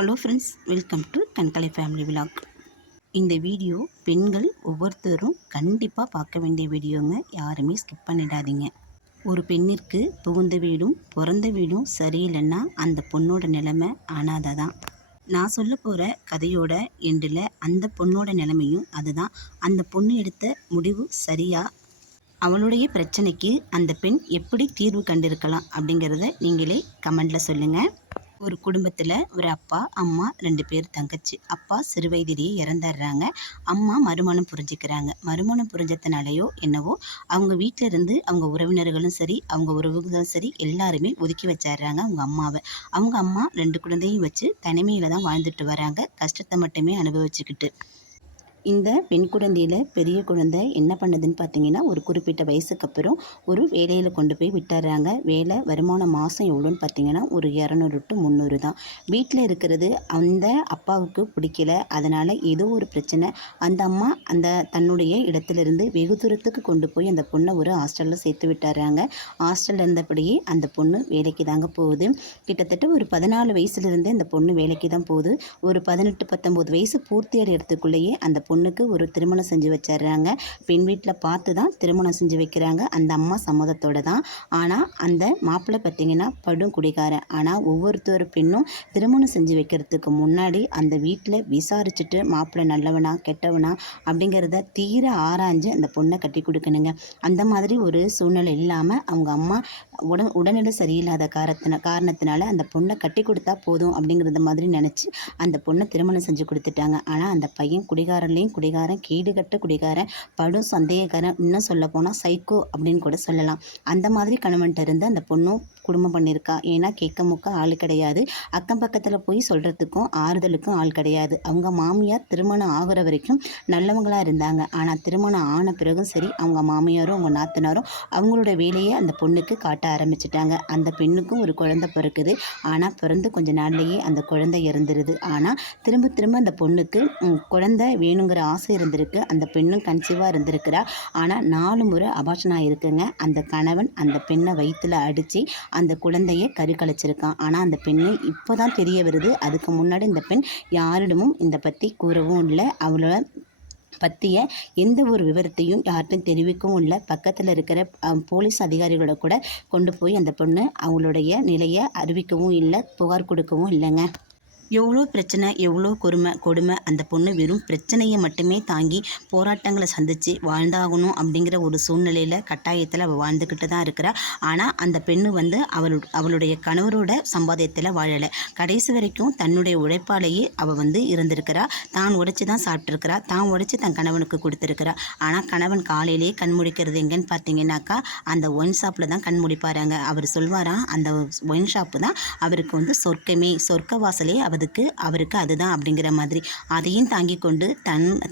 Hello friends, welcome to Kankalai family vlog. இந்த video பெண்கள் ஒவ்வொருத்தரும் கண்டிப்பாக பார்க்க வேண்டிய வீடியோங்க. யாருமே ஸ்கிப் பண்ணிடாதீங்க. ஒரு பெண்ணிற்கு புகுந்த வீடும் பிறந்த வீடும் சரியில்லைன்னா அந்த பொண்ணோட நிலைமை அனாதை தான். நான் சொல்ல போகிற கதையோட எண்டில் அந்த பொண்ணோட நிலைமையும் அதுதான். அந்த பொண்ணு எடுத்த முடிவு சரியா, அவளுடைய பிரச்சனைக்கு அந்த பெண் எப்படி தீர்வு கண்டிருக்கலாம் அப்படிங்கிறத நீங்களே கமெண்டில் சொல்லுங்கள். ஒரு குடும்பத்தில் ஒரு அப்பா, அம்மா, 2 பேர் தங்கச்சி. அப்பா சிறு வயதிலேயே இறந்துடுறாங்க. அம்மா மறுமணம் புரிஞ்சுக்கிறாங்க. மறுமணம் புரிஞ்சதுனாலையோ என்னவோ அவங்க வீட்டில் இருந்து அவங்க உறவினர்களும் சரி, அவங்க உறவுகளும் சரி, எல்லாருமே ஒதுக்கி வச்சிடுறாங்க அவங்க அம்மாவை. அவங்க அம்மா 2 குழந்தையும் வச்சு தனிமையில் தான் வாழ்ந்துட்டு வராங்க, கஷ்டத்தை மட்டுமே அனுபவிச்சுக்கிட்டு. இந்த பெண் குழந்தையில் பெரிய குழந்தை என்ன பண்ணுதுன்னு பார்த்தீங்கன்னா, ஒரு குறிப்பிட்ட வயசுக்கு அப்புறம் ஒரு வேலையில் கொண்டு போய் விட்டுறாங்க. வேலை வருமானம் மாதம் எவ்வளோன்னு பார்த்தீங்கன்னா, ஒரு 200 to 300 தான். வீட்டில் இருக்கிறது அந்த அப்பாவுக்கு பிடிக்கல. அதனால் ஏதோ ஒரு பிரச்சனை. அந்த அம்மா அந்த தன்னுடைய இடத்துலேருந்து வெகு தூரத்துக்கு கொண்டு போய் அந்த பொண்ணை ஒரு ஹாஸ்டலில் சேர்த்து விட்டுறாங்க. ஹாஸ்டலில் இருந்தபடியே அந்த பொண்ணு வேலைக்கு தாங்க போகுது. கிட்டத்தட்ட ஒரு 14 வயசுலேருந்தே அந்த பொண்ணு வேலைக்கு தான் போகுது. ஒரு 18, 19 வயசு பூர்த்தி அடைகிறதுக்குள்ளேயே அந்த பொண்ணுக்கு ஒரு திருமணம் செஞ்சு வச்சிடுறாங்க. பெண் வீட்டில் பார்த்து தான் திருமணம் செஞ்சு வைக்கிறாங்க, அந்த அம்மா சம்மதத்தோட தான். ஆனால் அந்த மாப்பிள்ளை பார்த்திங்கன்னா படும் குடிகாரன். ஆனால் ஒவ்வொருத்தர் பெண்ணும் திருமணம் செஞ்சு வைக்கிறதுக்கு முன்னாடி அந்த வீட்டில் விசாரிச்சுட்டு மாப்பிள்ளை நல்லவனா கெட்டவனா அப்படிங்கிறத தீர ஆராய்ஞ்சு அந்த பொண்ணை கட்டி கொடுக்கணுங்க. அந்த மாதிரி ஒரு சூழ்நிலை இல்லாமல் அவங்க அம்மா உடல்நிலை சரியில்லாத காரணத்தினால அந்த பொண்ணை கட்டி கொடுத்தா போதும் அப்படிங்கிறத மாதிரி நினச்சி அந்த பொண்ணை திருமணம் செஞ்சு கொடுத்துட்டாங்க. ஆனால் அந்த பையன் குடிகாரன்லேயும் குடிகாரன், கேடுகட்ட குடிகாரன், படும் சந்தேகக்காரன், இன்னும் சொல்ல போனால் சைக்கோ அப்படின்னு கூட சொல்லலாம். அந்த மாதிரி கணவன்கிட்ட இருந்து அந்த பொண்ணும் குடும்பம் பண்ணியிருக்கா. ஏன்னா கேட்க முக்க ஆள் கிடையாது, அக்கம் பக்கத்தில் போய் சொல்கிறதுக்கும் ஆறுதலுக்கும் ஆள் கிடையாது. அவங்க மாமியார் திருமணம் ஆகிற வரைக்கும் நல்லவங்களாக இருந்தாங்க. ஆனால் திருமணம் ஆன பிறகும் சரி, அவங்க மாமியாரும் அவங்க நாத்தனாரும் அவங்களோட வேலையை அந்த பொண்ணுக்கு காட்ட ஆரம்பிச்சிட்டாங்க. அந்த பெண்ணுக்கும் ஒரு குழந்தை பிறக்குது. ஆனால் பிறந்து கொஞ்ச நாள்லேயே அந்த குழந்தை இறந்துருது. ஆனால் திரும்ப திரும்ப அந்த பொண்ணுக்கு குழந்தை வேணுங்கிற ஆசை இருந்திருக்கு. அந்த பெண்ணும் கன்சீவாக இருந்திருக்கிறா. ஆனால் 4 முறை அபார்ஷன் ஆகிருக்குங்க. அந்த கணவன் அந்த பெண்ணை வயிற்றில் அடித்து அந்த குழந்தையை கருக்கலைச்சிருக்கான். ஆனால் அந்த பெண்ணு இப்போ தான் தெரிய வருது. அதுக்கு முன்னாடி இந்த பெண் யாரிடமும் இந்த பற்றி கூறவும் இல்லை. அவளோட பற்றிய எந்த ஒரு விவரத்தையும் யார்கிட்டும் தெரிவிக்கவும் இல்லை. பக்கத்தில் இருக்கிற போலீஸ் அதிகாரிகளோட கூட கொண்டு போய் அந்த பொண்ணு அவங்களுடைய நிலையை அறிவிக்கவும் இல்லை, புகார் கொடுக்கவும் இல்லைங்க. எவ்வளோ பிரச்சனை, எவ்வளோ கொடுமை. அந்த பொண்ணு வெறும் பிரச்சனையை மட்டுமே தாங்கி போராட்டங்களை சந்தித்து வாழ்ந்தாகணும் அப்படிங்கிற ஒரு சூழ்நிலையில் கட்டாயத்தில் அவள் வாழ்ந்துக்கிட்டு தான் இருக்கிறா. ஆனால் அந்த பெண்ணு அவளுடைய கணவரோட சம்பாத்தியத்தில் வாழலை. கடைசி வரைக்கும் தன்னுடைய உழைப்பாலேயே அவள் இருந்திருக்கிறா. தான் உடைச்சி தான் சாப்பிட்ருக்கிறா, தான் உடைச்சி தன் கணவனுக்கு கொடுத்துருக்கிறா. ஆனால் கணவன் காலையிலே கண் முடிக்கிறது எங்கன்னு பார்த்தீங்கன்னாக்கா அந்த ஒயின் ஷாப்பில் தான் கண் முடிப்பாராங்க. அவர் சொல்வாராம், அந்த ஒயின் ஷாப்பு தான் அவருக்கு சொர்க்கமே, சொர்க்க வாசலே அவருக்கு அதுதான் அப்படிங்கிற மாதிரி. அதையும் தாங்கி கொண்டு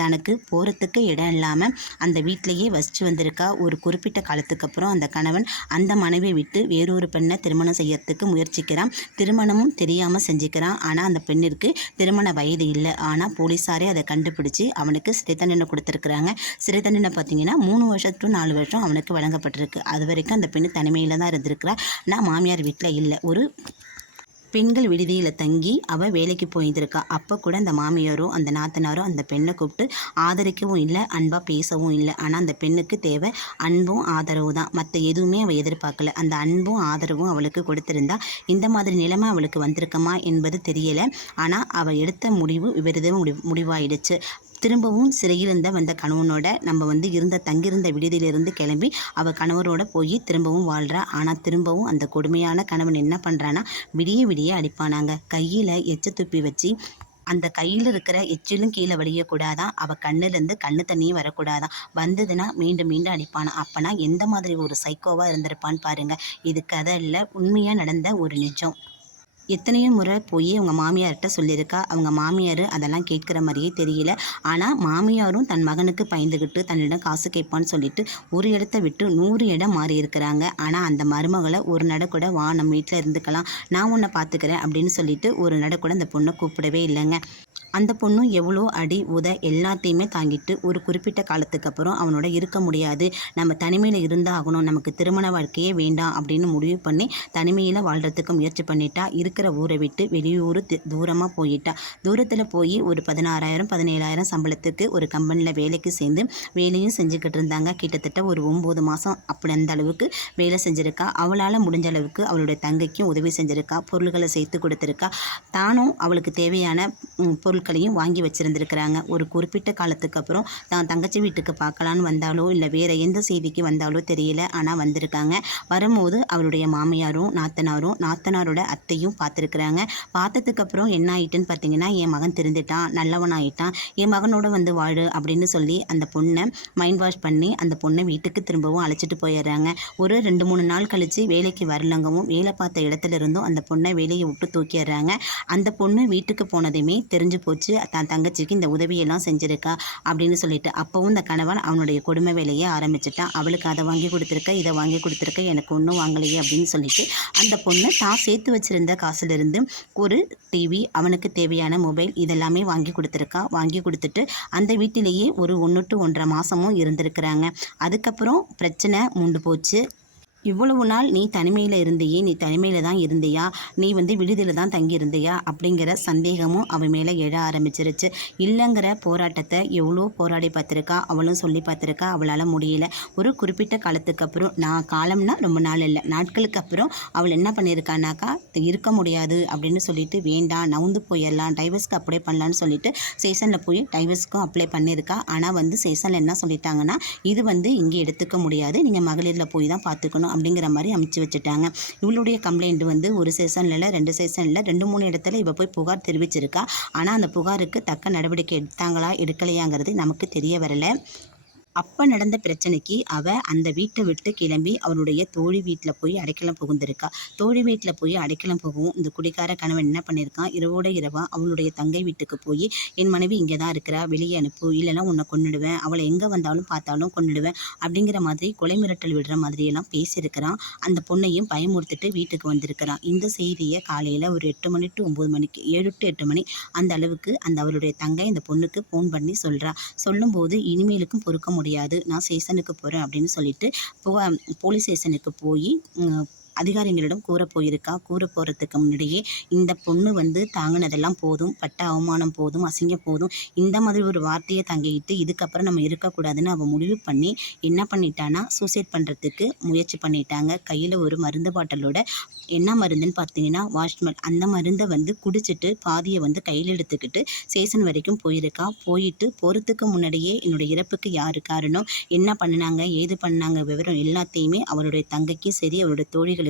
தனக்கு போகிறதுக்கு இடம் இல்லாமல் அந்த வீட்டிலையே வசித்து வந்திருக்கா. ஒரு குறிப்பிட்ட காலத்துக்கு அப்புறம் அந்த கணவன் அந்த மனைவியை விட்டு வேறொரு பெண்ணை திருமணம் செய்யறதுக்கு முயற்சிக்கிறான். திருமணமும் தெரியாமல் செஞ்சுக்கிறான். ஆனால் அந்த பெண்ணிற்கு திருமண வயது இல்லை. ஆனால் போலீஸாரே அதை கண்டுபிடிச்சி அவனுக்கு சிறை தண்டனை கொடுத்துருக்குறாங்க. சிறை தண்டனை பார்த்தீங்கன்னா 3 வருஷம் to 4 வருஷம் அவனுக்கு வழங்கப்பட்டிருக்கு. அது வரைக்கும் அந்த பெண்ணு தனிமையில் தான் இருந்திருக்கிறா. நான் மாமியார் வீட்டில் இல்லை, ஒரு பெண்கள் விடுதியில் தங்கி அவள் வேலைக்கு போயிருக்கா. அப்போ கூட அந்த மாமியாரோ அந்த நாத்தனாரோ அந்த பெண்ணை கூப்பிட்டு ஆதரிக்கவும் இல்லை, அன்பாக பேசவும் இல்லை. ஆனால் அந்த பெண்ணுக்கு தேவை அன்பும் ஆதரவு தான், மற்ற எதுவுமே அவள் எதிர்பார்க்கல. அந்த அன்பும் ஆதரவும் அவளுக்கு கொடுத்துருந்தா இந்த மாதிரி நிலைமை அவளுக்கு வந்திருக்குமா என்பது தெரியலை. ஆனால் அவள் எடுத்த முடிவு விபரீத முடிவாயிடுச்சு. திரும்பவும் சிறையில் வந்த கணவனோட நம்ம தங்கியிருந்த விடுதியிலிருந்து கிளம்பி அவள் கணவரோட போய் திரும்பவும் வாழ்கிறா. ஆனால் திரும்பவும் அந்த கொடுமையான கணவன் என்ன பண்ணுறான்னா விடிய அடிப்பானாங்க. கையில் எச்ச துப்பி வச்சு அந்த கையில் இருக்கிற எச்சிலும் கீழே வலியக்கூடாதான், அவள் கண்ணுலேருந்து கண்ணு தண்ணியும் வரக்கூடாதான். வந்ததுன்னா மீண்டும் மீண்டும் அடிப்பானா. அப்போனா எந்த மாதிரி ஒரு சைக்கோவாக இருந்திருப்பான்னு பாருங்கள். இது கதை இல்லை, உண்மையாக நடந்த ஒரு நிஜம். எத்தனையோ முறை போய் அவங்க மாமியார்கிட்ட சொல்லியிருக்கா. அவங்க மாமியார் அதெல்லாம் கேட்குற மாதிரியே தெரியல. ஆனால் மாமியாரும் தன் மகனுக்கு பயந்துக்கிட்டு தன்னிடம் காசு கேட்பான்னு சொல்லிட்டு ஒரு இடத்த விட்டு 100 இடம் மாறி இருக்கிறாங்க. ஆனால் அந்த மருமகளை ஒரு நட கூட வா நம்ம வீட்டில் இருந்துக்கலாம், நான் உன்னை பார்த்துக்கிறேன் அப்படின்னு சொல்லிட்டு ஒரு நட கூட அந்த பொண்ணை கூப்பிடவே இல்லைங்க. அந்த பொண்ணும் எவ்வளோ அடி உத எல்லாத்தையுமே தாங்கிட்டு ஒரு குறிப்பிட்ட காலத்துக்கு அப்புறம் அவனோட இருக்க முடியாது, நம்ம தனிமையில் இருந்தாகணும், நமக்கு திருமண வாழ்க்கையே வேண்டாம் அப்படின்னு முடிவு பண்ணி தனிமையில் வாழ்கிறதுக்கு முயற்சி பண்ணிட்டா. இருக்கிற ஊரை விட்டு வெளியூர் தூரமாக போயிட்டா. தூரத்தில் போய் ஒரு 16,000 17,000 சம்பளத்துக்கு ஒரு கம்பெனியில் வேலைக்கு சேர்ந்து வேலையும் செஞ்சுக்கிட்டு இருந்தாங்க. கிட்டத்தட்ட ஒரு 9 மாதம் அப்படி அந்த அளவுக்கு வேலை செஞ்சுருக்கா. அவளால் முடிஞ்ச அளவுக்கு அவளுடைய தங்கைக்கும் உதவி செஞ்சுருக்கா, பொருள்களை சேர்த்து கொடுத்துருக்கா. தானும் அவளுக்கு தேவையான பொருட்களையும் வாங்கி வச்சுருந்துருக்குறாங்க. ஒரு குறிப்பிட்ட காலத்துக்கு அப்புறம் தான் தங்கச்சி வீட்டுக்கு பார்க்கலான்னு வந்தாலோ இல்லை வேறு எந்த செய்திக்கு வந்தாலோ தெரியல, ஆனால் வந்திருக்காங்க. வரும்போது அவளுடைய மாமியாரும் நாத்தனாரோட அத்தையும் பார்த்துருக்குறாங்க. பார்த்ததுக்கப்புறம் என்ன ஆயிட்டுன்னு பார்த்தீங்கன்னா, என் மகன் திருந்துட்டான், நல்லவனாயிட்டான், என் மகனோட வந்து வாழு அப்படின்னு சொல்லி அந்த பொண்ணை மைண்ட் வாஷ் பண்ணி அந்த பொண்ணை வீட்டுக்கு திரும்பவும் அழைச்சிட்டு போயிடுறாங்க. ஒரு 2-3 நாள் கழித்து வேலைக்கு வரலங்கவும் வேலை பார்த்த இடத்துல இருந்தும் அந்த பொண்ணை வேலையை விட்டு தூக்கிடுறாங்க. அந்த பொண்ணு வீட்டுக்கு போனதுமே தெரிஞ்சு போச்சு, தான் தங்கச்சிக்கு இந்த உதவியெல்லாம் செஞ்சுருக்கா அப்படின்னு சொல்லிட்டு. அப்போவும் இந்த கணவன் அவனுடைய கொடுமை வேலையை ஆரம்பிச்சிட்டான். அவளுக்கு அதை வாங்கி கொடுத்துருக்க, இதை வாங்கி கொடுத்துருக்க, எனக்கு ஒன்றும் வாங்கலையே அப்படின்னு சொல்லிட்டு அந்த பொண்ணு தான் சேர்த்து வச்சுருந்த காசுலேருந்து ஒரு டிவி, அவனுக்கு தேவையான மொபைல் இதெல்லாமே வாங்கி கொடுத்துருக்கா. வாங்கி கொடுத்துட்டு அந்த வீட்டிலேயே ஒரு 1 to 1.5 மாதமும் இருந்திருக்கிறாங்க. அதுக்கப்புறம் பிரச்சனை மூண்டு போச்சு. இவ்வளவு நாள் நீ தனிமையில் இருந்தியே, நீ தனிமையில் தான் இருந்தியா, நீ வந்து விடுதியில் தான் தங்கியிருந்தியா அப்படிங்கிற சந்தேகமும் அவன் மேலே எழ ஆரம்பிச்சிருச்சு. இல்லைங்கிற போராட்டத்தை எவ்வளோ போராடி பார்த்துருக்கா, அவளும் சொல்லி பார்த்துருக்கா, அவளால் முடியல. ஒரு குறிப்பிட்ட காலத்துக்கு அப்புறம், நான் காலம்னா ரொம்ப நாள் இல்லை, நாட்களுக்கு அப்புறம் அவள் என்ன பண்ணியிருக்கானாக்கா, இருக்க முடியாது அப்படின்னு சொல்லிட்டு வேண்டாம் நவுந்து போயிடலாம், டைவர்ஸ்க்கு அப்ளை பண்ணலான்னு சொல்லிட்டு ஸ்டேஷனில் போய் டைவர்ஸ்க்கும் அப்ளை பண்ணியிருக்கா. ஆனால் வந்து ஸ்டேஷனில் என்ன சொல்லிட்டாங்கன்னா, இது வந்து இங்கே எடுத்துக்க முடியாது, நீங்கள் மகளிரில் போய் தான் பார்த்துக்கணும் அப்படிங்கிற மாதிரி அமைச்சு வச்சுட்டாங்க. இவளுடைய கம்ப்ளைண்ட் வந்து ஒரு செஷன்ல 2 செஷன்ல 2-3 இடத்துல இவ போய் புகார் தெரிவிச்சிருக்கா. ஆனால் அந்த புகாருக்கு தக்க நடவடிக்கை எடுத்தாங்களா எடுக்கலையாங்கிறது நமக்கு தெரிய வரல. அப்போ நடந்த பிரச்சனைக்கு அவள் அந்த வீட்டை விட்டு கிளம்பி அவளுடைய தோழி வீட்டில் போய் அடைக்கலம் புகுந்திருக்கா. தோழி வீட்டில் போய் அடைக்கலம் போகவும் இந்த குடிக்கார கணவன் என்ன பண்ணியிருக்கான், இரவோட இரவா அவளுடைய தங்கை வீட்டுக்கு போய், என் மனைவி இங்கே தான் இருக்கிறா, வெளியே அனுப்பு, இல்லைனா உன்னை கொன்னுடுவேன், அவளை எங்கே வந்தாலும் பார்த்தாலும் கொன்னுடுவேன் அப்படிங்கிற மாதிரி கொலை மிரட்டல் விடுற மாதிரியெல்லாம் பேசியிருக்கிறான். அந்த பொண்ணையும் பயமுறுத்திட்டு வீட்டுக்கு வந்திருக்கிறான். இந்த செய்தியை காலையில் ஒரு 8 மணி to 9 மணிக்கு 7 to 8 மணி அந்த அளவுக்கு அவளுடைய தங்கை இந்த பொண்ணுக்கு ஃபோன் பண்ணி சொல்கிறா. சொல்லும்போது இனிமேலுக்கும் பொறுக்க முடியாது, நான் ஸ்டேஷனுக்கு போகிறேன் அப்படின்னு சொல்லிட்டு போலீஸ் ஸ்டேஷனுக்கு போய் அதிகாரிகளிடம் கூற போயிருக்கா. கூற போகிறதுக்கு முன்னாடியே இந்த பொண்ணு வந்து தாங்கினதெல்லாம் போதும், பட்ட அவமானம் போதும், அசிங்கம் போதும், இந்த மாதிரி ஒரு வார்த்தையை தங்கிக்கிட்டு இதுக்கப்புறம் நம்ம இருக்கக்கூடாதுன்னு அவள் முடிவு பண்ணி என்ன பண்ணிட்டான்னா சூசைட் பண்ணுறதுக்கு முயற்சி பண்ணிட்டாங்க. கையில் ஒரு மருந்து பாட்டிலோட, என்ன மருந்துன்னு பார்த்தீங்கன்னா வாஷ்மல், அந்த மருந்தை வந்து குடிச்சிட்டு பாதியை வந்து கையில் எடுத்துக்கிட்டு ஸ்டேஷன் வரைக்கும் போயிருக்கா. போயிட்டு போகிறதுக்கு முன்னாடியே என்னுடைய இறப்புக்கு யார் காரணம், என்ன பண்ணினாங்க, ஏது பண்ணாங்க விவரம் எல்லாத்தையுமே அவளுடைய தங்கைக்கும் சரி அவளுடைய தோழிகளுக்கும்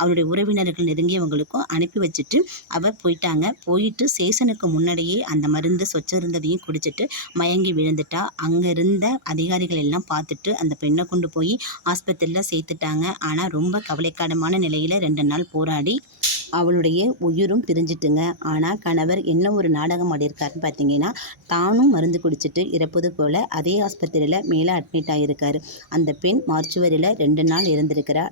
அவருடைய உறவினர்கள் நெருங்கியவங்களுக்கும் அனுப்பி வச்சுட்டு அவள் போயிட்டாங்க. போயிட்டு ஸ்டேஷனுக்கு முன்னாடியே அந்த மருந்து சொச்சிருந்ததையும் குடிச்சிட்டு மயங்கி விழுந்துட்டா. அங்கே இருந்த அதிகாரிகள் எல்லாம் பார்த்துட்டு அந்த பெண்ணை கொண்டு போய் ஆஸ்பத்திரியில் சேர்த்துட்டாங்க. ஆனால் ரொம்ப கவலைக்கிடமான நிலையில் 2 நாள் போராடி அவளுடைய உயிரும் பிரிஞ்சிட்டுங்க. ஆனால் கணவர் என்ன ஒரு நாடகம் ஆடியிருக்காருன்னு பார்த்தீங்கன்னா, தானும் மருந்து குடிச்சிட்டு இறப்பது போல் அதே ஆஸ்பத்திரியில் மேலே அட்மிட் ஆகியிருக்காரு. அந்த பெண் மார்ச்சுவரியில் 2 நாள் இருந்திருக்கிறா.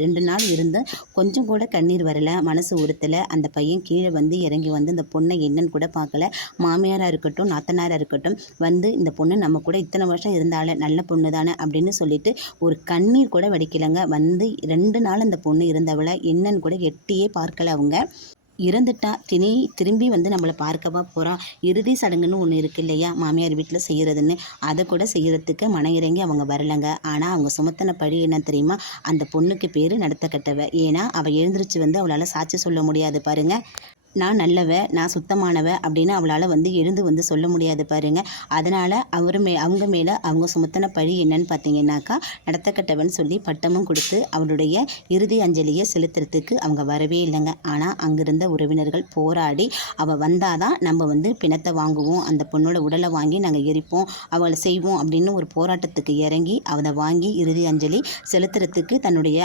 2 நாள் இருந்து கொஞ்சம் கூட கண்ணீர் வரலை, மனசு உறுத்தலை. அந்த பையன் கீழே வந்து இறங்கி வந்து இந்த பொண்ணை என்னன்னு கூட பார்க்கல. மாமியாராக இருக்கட்டும் நாத்தனாராக இருக்கட்டும் வந்து இந்த பொண்ணு நம்ம கூட இத்தனை வருஷம் இருந்தாலே நல்ல பொண்ணு தானே அப்படின்னு சொல்லிட்டு ஒரு கண்ணீர் கூட வடிக்கலைங்க. வந்து 2 நாள் அந்த பொண்ணு இருந்தவளை என்னன்னு கூட எட்டியே பார்க்க அவங்க இறந்துட்டா. திரும்பி வந்து நம்மளை பார்க்கவா போகிறா. இறுதி சடங்குன்னு ஒன்று இருக்கு இல்லையா, மாமியார் வீட்டில் செய்கிறதுன்னு, அதை கூட செய்கிறதுக்கு மன இறங்கி அவங்க வரலைங்க. ஆனால் அவங்க சுமத்தின பழி என்ன தெரியுமா, அந்த பொண்ணுக்கு பேர் நடத்த கட்டவ. ஏன்னா அவள் எழுந்திரிச்சு வந்து அவளால் சாட்சி சொல்ல முடியாது பாருங்க. நான் நல்லவ, நான் சுத்தமானவ அப்படின்னு அவளால் வந்து எழுந்து வந்து சொல்ல முடியாது பாருங்க. அதனால் அவங்க மேலே அவங்க சுமத்தின பழி என்னன்னு பார்த்தீங்கன்னாக்கா நடத்தக்கட்டவன் சொல்லி பட்டமும் கொடுத்து அவளுடைய இறுதி அஞ்சலியை செலுத்துறதுக்கு அவங்க வரவே இல்லைங்க. ஆனால் அங்கிருந்த உறவினர்கள் போராடி அவள் வந்தாதான் நம்ம வந்து பிணத்தை வாங்குவோம், அந்த பொண்ணோட உடலை வாங்கி நாங்கள் எரிப்போம், அவளை செய்வோம் அப்படின்னு ஒரு போராட்டத்துக்கு இறங்கி அவளை வாங்கி இறுதி அஞ்சலி செலுத்துறதுக்கு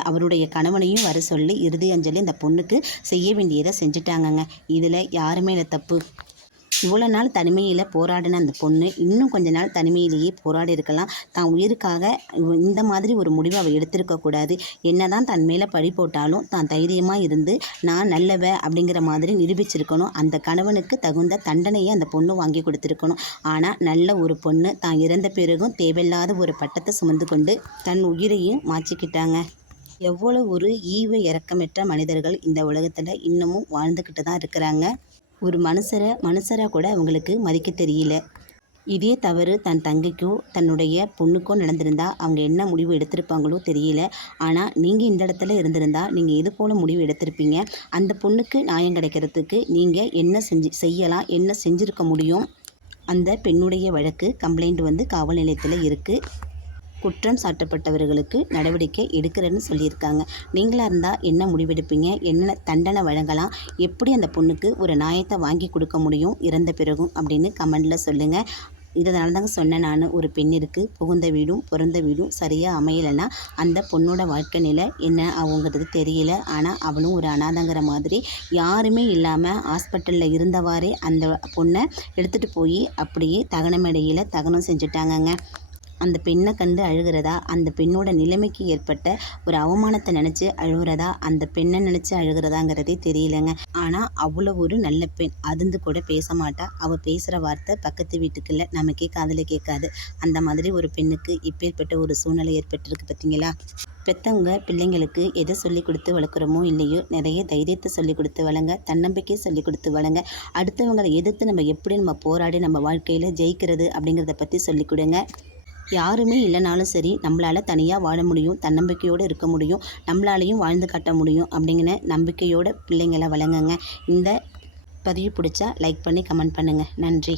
அவருடைய கணவனையும் வர சொல்லி இறுதி அஞ்சலி அந்த பொண்ணுக்கு செய்ய வேண்டியதை செஞ்சுட்டாங்கங்க. இதில் யாருமே இல்லை தப்பு. இவ்வளோ நாள் தனிமையில் போராடின அந்த பொண்ணு இன்னும் கொஞ்ச நாள் தனிமையிலேயே போராடி இருக்கலாம். தான் உயிருக்காக இந்த மாதிரி ஒரு முடிவை அவள் எடுத்திருக்கக்கூடாது. என்ன தான் தன் மேலே பழி போட்டாலும் தான் தைரியமாக இருந்து நான் நல்லவ அப்படிங்கிற மாதிரி நிரூபிச்சிருக்கணும். அந்த கணவனுக்கு தகுந்த தண்டனையை அந்த பொண்ணு வாங்கி கொடுத்துருக்கணும். ஆனால் நல்ல ஒரு பொண்ணு தான் இறந்த பிறகும் தேவையில்லாத ஒரு பட்டத்தை சுமந்து கொண்டு தன் உயிரையும் மாற்றிக்கிட்டாங்க. எவ்வளோ ஒரு ஈவ இரக்கமற்ற மனிதர்கள் இந்த உலகத்தில் இன்னமும் வாழ்ந்துக்கிட்டு தான் இருக்கிறாங்க. ஒரு மனுஷரை கூட அவங்களுக்கு மதிக்க தெரியல. இதே தவறு தன் தங்கைக்கோ தன்னுடைய பொண்ணுக்கோ நடந்திருந்தால் அவங்க என்ன முடிவு எடுத்திருப்பாங்களோ தெரியல. ஆனால் நீங்கள் இந்த இடத்துல இருந்திருந்தா நீங்கள் எது போல் முடிவு எடுத்திருப்பீங்க? அந்த பொண்ணுக்கு நியாயம் கிடைக்கிறதுக்கு நீங்கள் என்ன செய்யலாம், என்ன செஞ்சுருக்க முடியும்? அந்த பெண்ணுடைய வழக்கு கம்ப்ளைண்ட் காவல் நிலையத்தில் இருக்குது. குற்றம் சாட்டப்பட்டவர்களுக்கு நடவடிக்கை எடுக்கிறேன்னு சொல்லியிருக்காங்க. நீங்களாக இருந்தால் என்ன முடிவெடுப்பீங்க? என்ன தண்டனை வழங்கலாம்? எப்படி அந்த பொண்ணுக்கு ஒரு நியாயத்தை வாங்கி கொடுக்க முடியும் இறந்த பிறகும் அப்படின்னு கமெண்டில் சொல்லுங்கள். இதனால தாங்க சொன்னேன் நான், ஒரு பெண்ணிற்கு புகுந்த வீடும் பிறந்த வீடும் சரியாக அமையலைன்னா அந்த பொண்ணோட வாழ்க்கை நிலை என்ன ஆகுங்கிறது தெரியல. ஆனால் அவளும் ஒரு அனாதைங்கிற மாதிரி யாருமே இல்லாமல் ஹாஸ்பிட்டலில் இருந்தவாறே அந்த பொண்ணை எடுத்துகிட்டு போய் அப்படியே தகன மேடையில் தகனம் செஞ்சுட்டாங்கங்க. அந்த பெண்ணை கண்டு அழுகிறதா, அந்த பெண்ணோட நிலைமைக்கு ஏற்பட்ட ஒரு அவமானத்தை நினச்சி அழுகிறதா, அந்த பெண்ணை நினச்சி அழுகிறதாங்கிறதே தெரியலங்க. ஆனால் அவ்வளோ ஒரு நல்ல பெண், அதிர்ந்து கூட பேச மாட்டா. அவள் பேசுகிற வார்த்தை பக்கத்து வீட்டுக்குள்ள நமக்கே காதில் கேட்காது. அந்த மாதிரி ஒரு பெண்ணுக்கு இப்பேற்பட்ட ஒரு சூழ்நிலை ஏற்பட்டிருக்கு பார்த்தீங்களா? பெற்றவங்க பிள்ளைங்களுக்கு எதை சொல்லி கொடுத்து வளர்க்குறோமோ இல்லையோ நிறைய தைரியத்தை சொல்லி கொடுத்து வளங்க, தன்னம்பிக்கையை சொல்லி கொடுத்து வளங்க. அடுத்தவங்களை எதிர்த்து நம்ம எப்படி போராடி நம்ம வாழ்க்கையில் ஜெயிக்கிறது அப்படிங்கிறத பற்றி சொல்லிக் கொடுங்க. யாருமே இல்லைனாலும் சரி, நம்மளால் தனியாக வாழ முடியும், தன்னம்பிக்கையோடு இருக்க முடியும், நம்மளாலையும் வாழ்ந்து காட்ட முடியும் அப்படிங்கிற நம்பிக்கையோட பிள்ளைங்களை வளங்குங்க. இந்த பதிவு பிடிச்சா லைக் பண்ணி கமெண்ட் பண்ணுங்கள். நன்றி.